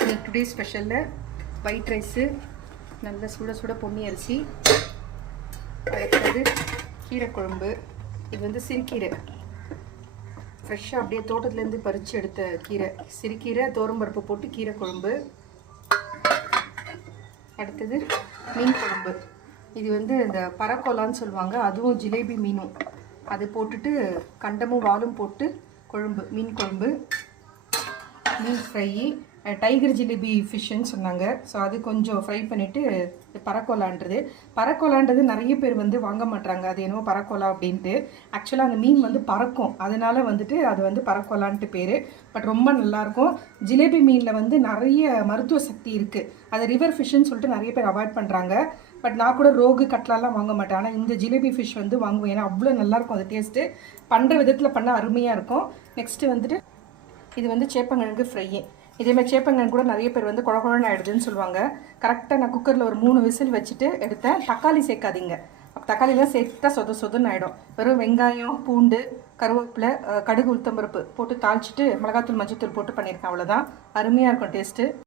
Today ஸ்பெஷலில் white rice, நல்ல சுட சுட பொன்னி அரிசி, அடுத்தது கீரை குழம்பு. இது வந்து சிறுகீரை, ஃப்ரெஷ்ஷாக அப்படியே தோட்டத்துலேருந்து பறித்து எடுத்த கீரை, சிறுகீரை தோரம்பருப்பு போட்டு கீரை குழம்பு. அடுத்தது மீன் குழம்பு. இது வந்து இந்த பறக்கோலான்னு சொல்லுவாங்க, அதுவும் ஜிலேபி மீனும் அது போட்டுட்டு கண்டமும் வாலும் போட்டு குழம்பு, மீன் குழம்பு. மீன் ஃப்ரை, டைகர் ஜிலேபி ஃபிஷ்ஷுன்னு சொன்னாங்க. ஸோ அது கொஞ்சம் ஃப்ரை பண்ணிவிட்டு பறக்கோலான்றது நிறைய பேர் வந்து வாங்க மாட்டாங்க, அது என்னவோ பறக்கோலா அப்படின்ட்டு. ஆக்சுவலாக அந்த மீன் வந்து பறக்கும், அதனால் வந்துட்டு அது வந்து பறக்கோலான்ட்டு பேர். பட் ரொம்ப நல்லாயிருக்கும். ஜிலேபி மீனில் வந்து நிறைய மருத்துவ சக்தி இருக்குது. அது ரிவர் ஃபிஷ்ஷுன்னு சொல்லிட்டு நிறைய பேர் அவாய்ட் பண்ணுறாங்க. பட் நான் கூட ரோகு கட்லாலாம் வாங்க மாட்டேன், ஆனால் இந்த ஜிலேபி ஃபிஷ் வந்து வாங்குவேன், ஏன்னா அவ்வளோ நல்லாயிருக்கும் அது டேஸ்ட்டு. பண்ணுற விதத்தில் பண்ண அருமையாக இருக்கும். நெக்ஸ்ட்டு வந்துட்டு இது வந்து சேப்பங்கிழங்கு ஃப்ரையு. இதேமாதிரி சேப்பங்கிழங்கு கூட நிறைய பேர் வந்து குழகுழன்னு ஆகிடுதுன்னு சொல்லுவாங்க. கரெக்டாக நான் குக்கரில் ஒரு 3 விசில் வச்சுட்டு எடுத்தேன். தக்காளி சேர்க்காதீங்க, தக்காளிலாம் சேர்த்தா சொதுன்னு ஆகிடும். வெறும் வெங்காயம், பூண்டு, கருவேப்பிலை, கடுகு, உளுத்தம்பருப்பு போட்டு தாளிச்சிட்டு மிளகாத்தூள் மஞ்சத்தூள் போட்டு பண்ணியிருக்கேன். அவ்வளோதான், அருமையாக இருக்கும் டேஸ்ட்டு.